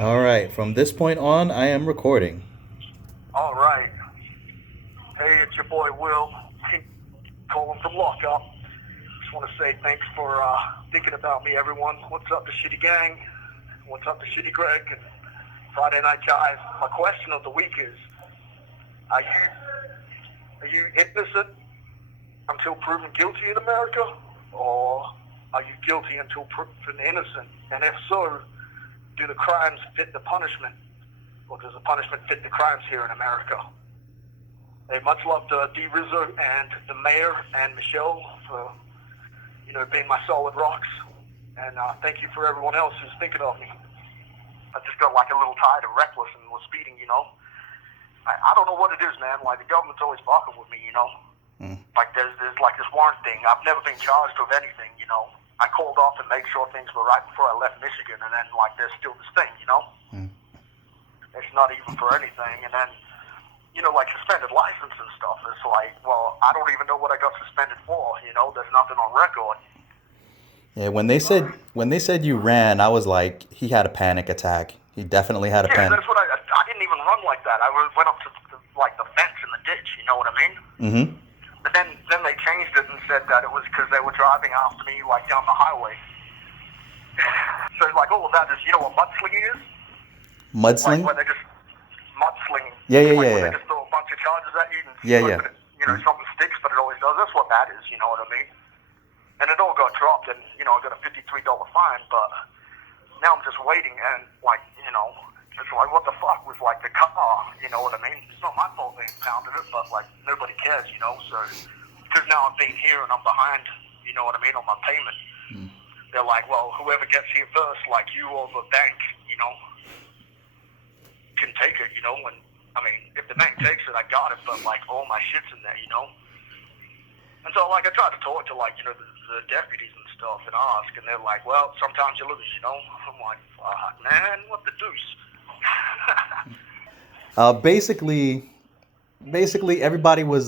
All right, from this point on, I am recording. All right. Hey, it's your boy Will. Calling from lockup. Just want to say thanks for thinking about me, everyone. What's up, the Shitty Gang? What's up, the Shitty Greg? And Friday Night Jive. My question of the week is: Are you innocent until proven guilty in America, or are you guilty until proven innocent? And if so, do the crimes fit the punishment, or does the punishment fit the crimes here in America? Hey, much love to D. Rizzo and the mayor and Michelle for, being my solid rocks. And thank you for everyone else who's thinking of me. I just got like a little tired of reckless and was speeding. I don't know what it is, man. Like, the government's always fucking with me. Like, there's like this warrant thing. I've never been charged with anything. I called off and made sure things were right before I left Michigan, and then, like, there's still this thing. Mm. It's not even for anything. And then, like suspended license and stuff. It's like, well, I don't even know what I got suspended for. There's nothing on record. Yeah, when they said you ran, I was like, he had a panic attack. He definitely had a Yeah, panic. that's what I didn't even run like that. I went up to like the fence in the ditch. You know what I mean? Mm-hmm. But then they changed it and said that it was because they were driving after me like down the highway. So like all of that is, what mudslinging is? Like Mudsling? where they just mudslinging. Yeah, yeah, Like yeah, where yeah. they just throw a bunch of charges at you and Yeah, hope yeah. that something sticks, but it always does. That's what that is. You know what I mean? And it all got dropped, and I got a $53 fine. But now I'm just waiting, and like it's like what the fuck with like the car? You know what I mean? It's not my fault they impounded it, but like nobody cares. So because now I'm being here and I'm behind. You know what I mean on my payment. Mm. They're like, well, whoever gets here first, like you or the bank, can take it. And I mean, if the bank takes it, I got it, but like all my shit's in there. And so like I tried to talk to like the deputies and stuff and ask, and they're like, well, sometimes you lose. I'm like, fuck, man, what the deuce? Basically, everybody was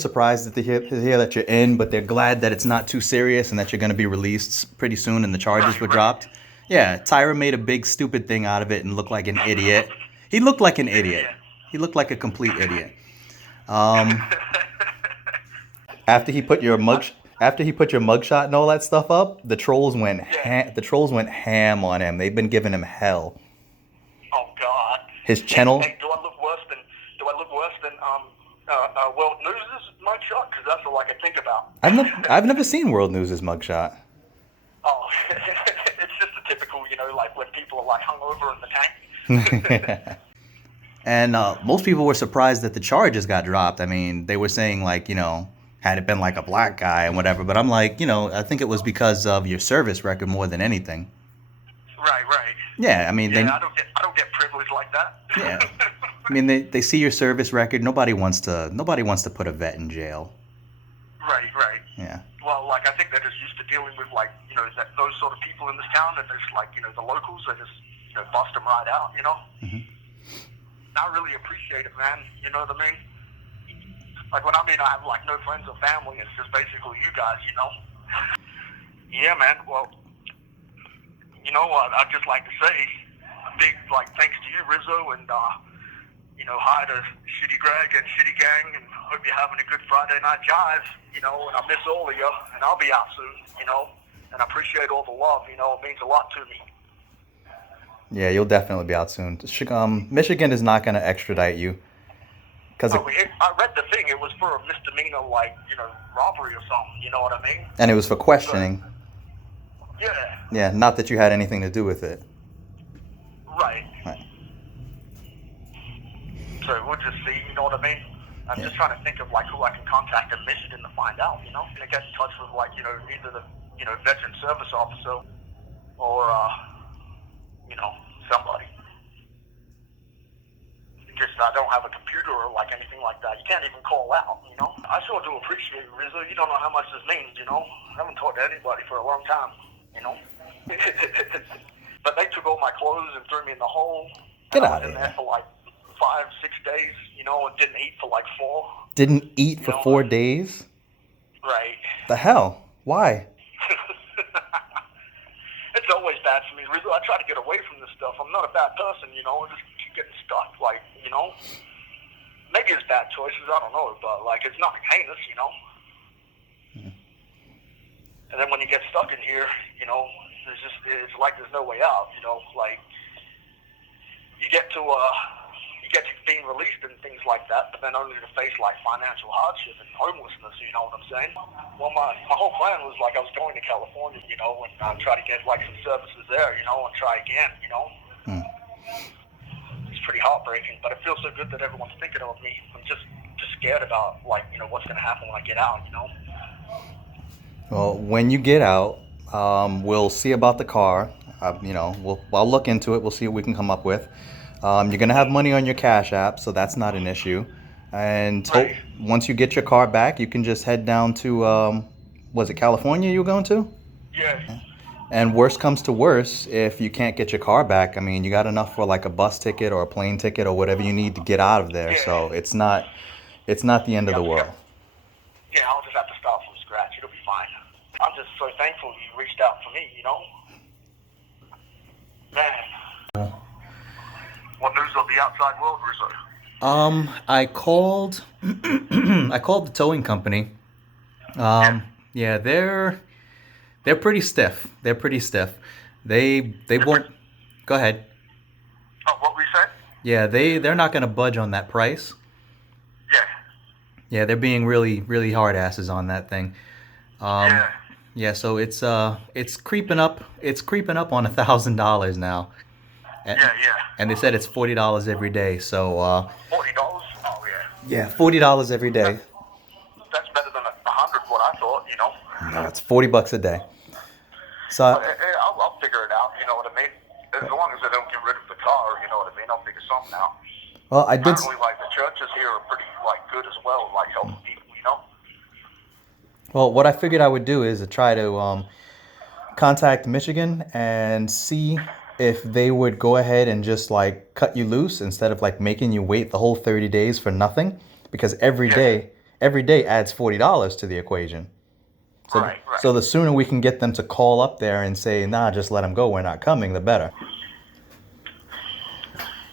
surprised to hear that you're in, but they're glad that it's not too serious and that you're going to be released pretty soon and the charges were Right. dropped. Yeah, Tyra made a big stupid thing out of it and looked like an idiot. He looked like an idiot. Yeah. He looked like a complete idiot. Um, after he put your mug, after he put your mugshot and all that stuff up, Yeah. the trolls went ham on him. They've been giving him hell. Oh God. His Hey, channel. hey, do I look worse than World News' mugshot? Because that's all I can think about. I've never seen World News' mugshot. Oh, it's just a typical, like when people are like hungover in the tank. And most people were surprised that the charges got dropped. I mean, they were saying like, had it been like a black guy and whatever. But I'm like, I think it was because of your service record more than anything. Right. Yeah, I mean, Yeah, I don't get privilege like that. yeah, I mean, they see your service record. Nobody wants to put a vet in jail. Right. Yeah. Well, like I think they're just used to dealing with like those sort of people in this town, and there's like the locals. They just bust them right out. Hmm. I really appreciate it, man. You know what I mean? Like when I have like no friends or family, it's just basically you guys. Yeah, man. Well, you know what? I'd just like to say a big like thanks to you, Rizzo, and hi to Shitty Greg and Shitty Gang, and hope you're having a good Friday night jive. And I miss all of you, and I'll be out soon. And I appreciate all the love. It means a lot to me. Yeah, you'll definitely be out soon. Michigan is not going to extradite you because I read the thing. It was for a misdemeanor, like robbery or something. You know what I mean? and it was for So, questioning. yeah. Yeah, not that you had anything to do with it. Right. Right. So we'll just see. You know what I mean? I'm Yeah. just trying to think of like who I can contact in Michigan to find out. And get in touch with like either the veteran service officer or somebody. Just I don't have a computer or like anything like that. You can't even call out. I sure do appreciate you, Rizzo. You don't know how much this means. I haven't talked to anybody for a long time. But they took all my clothes and threw me in the hole. Get And I out was of in there here. for like 5-6 days. And didn't eat for like 4. Didn't eat You for know, 4 days? right. The hell? Why? It's always bad for me I try to get away from this stuff. I'm not a bad person, you know. I just keep getting stuck, like, you know. Maybe it's bad choices, I don't know, but like it's nothing heinous, you know. And then when you get stuck in here, you know, it's like there's no way out, you know. Like you get to being released and things like that, but then only to face like financial hardship and homelessness, you know what I'm saying? Well, my whole plan was like I was going to California, you know, and try to get like some services there, you know, and try again, you know. It's pretty heartbreaking, but it feels so good that everyone's thinking of me. I'm just scared about like, you know, what's gonna happen when I get out, you know. Well, when you get out, we'll see about the car. You know, I'll look into it. We'll see what we can come up with. You're gonna have money on your Cash App, so that's not an issue. And Right. once you get your car back, you can just head down to, was it California you were going to? Yeah. And worst comes to worst, if you can't get your car back, I mean, you got enough for like a bus ticket or a plane ticket or whatever you need to get out of there. Yeah. So it's not the end of Yeah. the world. Yeah. I'll just have to start from scratch. It'll be fine. I'm just so thankful you reached out for me, you know. Man. What news of the outside world, Rizzo? I called I called the towing company. Yeah. Yeah, they're pretty stiff. They're pretty stiff. They won't. Go ahead. Oh, what we said? Yeah, they're not gonna budge on that price. Yeah. Yeah, they're being really really hard asses on that thing. Um, Yeah. yeah, so it's creeping up. It's creeping up on $1,000 now, and, Yeah. Yeah. and they said it's $40 every day. So $40? Oh yeah. yeah, $40 every That, day. that's better than 100. What I thought, you know. No, it's $40 a day. So But I'll figure it out. You know what I mean? As long as I don't get rid of the car, you know what I mean. I'll figure something out. well, I did. Apparently, like the churches here are pretty like good as well, like helping people. You know. Well, what I figured I would do is to try to contact Michigan and see if they would go ahead and just like cut you loose instead of like making you wait the whole 30 days for nothing, because Yeah. every day adds $40 to the equation. So Right. Right. so the sooner we can get them to call up there and say, "Nah, just let them go. We're not coming," the better.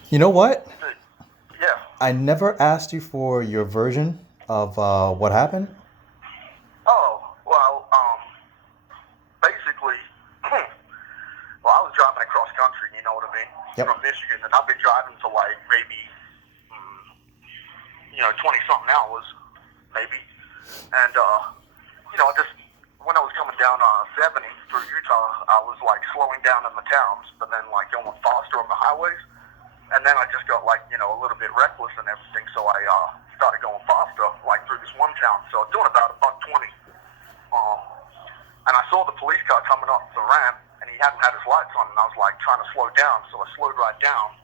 You know what? Yeah. I never asked you for your version of what happened. Oh well. Basically, well, I was driving across country. You know what I mean? Yep. From Michigan, and I've been driving for like maybe, 20 something hours, maybe, and just when I was coming down 70 through Utah, I was like slowing down in the towns, but then like going faster on the highways. And then I just got like, a little bit reckless and everything, so I started going faster, like through this one town. So I was doing about a buck 20. And I saw the police car coming up the ramp, and he hadn't had his lights on, and I was like trying to slow down, so I slowed right down.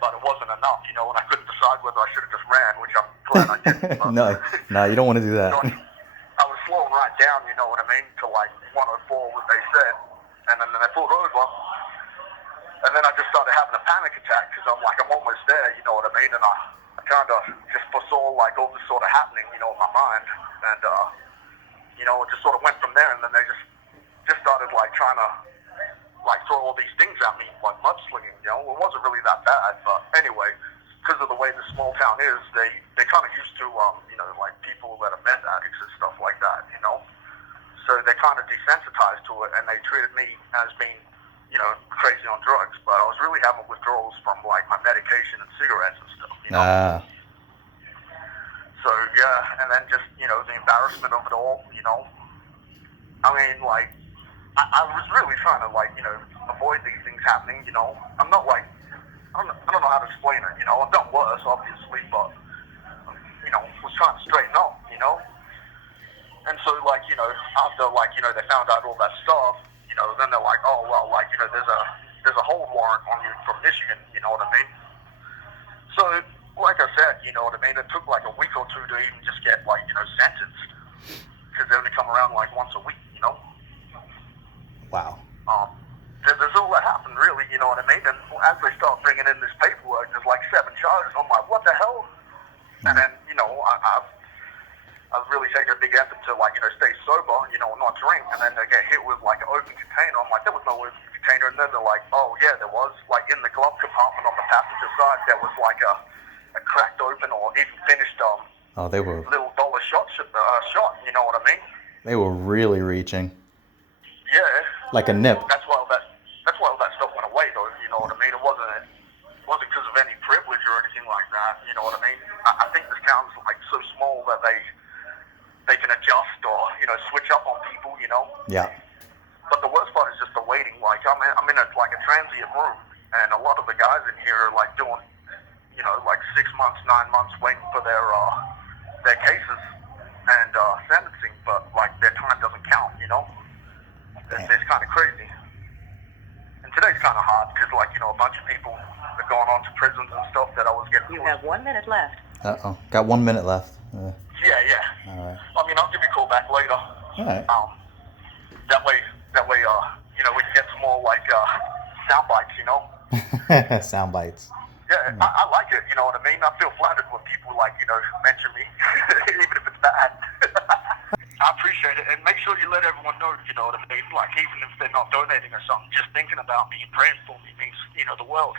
But it wasn't enough, and I couldn't decide whether I should have just ran, which I'm glad I didn't. But No, you don't want to do that. so I was slowing right down, you know what I mean, to like 104, what they said. And then I pulled over. And then I just started having a panic attack because I'm like, I'm almost there, you know what I mean? And I kind of just foresaw like all this sort of happening, in my mind. And, it just sort of went from there. And then they just started like trying to like throw all these things at me, like mudslinging, It wasn't really that bad. But anyway, because of the way the small town is, they kind of used to, like people that are meth addicts and stuff like that, So they kind of desensitized to it, and they treated me as being, crazy on drugs. But I was really having withdrawals from like my medication and cigarettes and stuff, So yeah, and then just, the embarrassment of it all, I mean, like, I was really trying to like, avoid these things happening, I'm not like, I don't know how to explain it, I've done worse, obviously, but, was trying to straighten up, And so, like, after, like, they found out all that stuff, then they're like, oh, well, like, there's a hold warrant on you from Michigan, you know what I mean? So, like I said, you know what I mean, it took like a week or two to even just get, like, sentenced. Because they only come around, like, once a week, Wow. There's all that happened, really, you know what I mean? And as they start bringing in this paperwork, there's like 7 charges. I'm like, what the hell? And then, I've really taken a big effort to, like, stay sober, not drink, and then they get hit with, like, an open container. I'm like, there was no open container, and then they're like, oh yeah, there was, like in the glove compartment on the passenger side, there was like a cracked open or even finished Oh, they were little dollar shot, you know what I mean? really reaching. Yeah. Like a nip. That's why all that stuff went away, though. You know what I mean? It wasn't because of any privilege or anything like that. You know what I mean? I think this town's like so small that they can adjust or switch up on people. You know. Yeah. But the worst part is just the waiting. Like I'm in a transient room, and a lot of the guys in here are like doing like 6 months, 9 months waiting for their cases and sentencing, but like their time doesn't count. You know. It's kind of crazy. And today's kind of hard because, like, a bunch of people are going on to prisons and stuff that I was getting. You have 1 minute left. Uh-oh. Got 1 minute left. Yeah. All right. I mean, I'll give you a call back later. All right. That way, we can get some more, like, sound bites, Sound bites. Yeah, I like it, you know what I mean? I feel flattered when people, like, mention me, even if it's bad. I appreciate it, and make sure you let everyone know, you know what I mean? Like, even if they're not donating or something, just thinking about me and praying for me means, the world.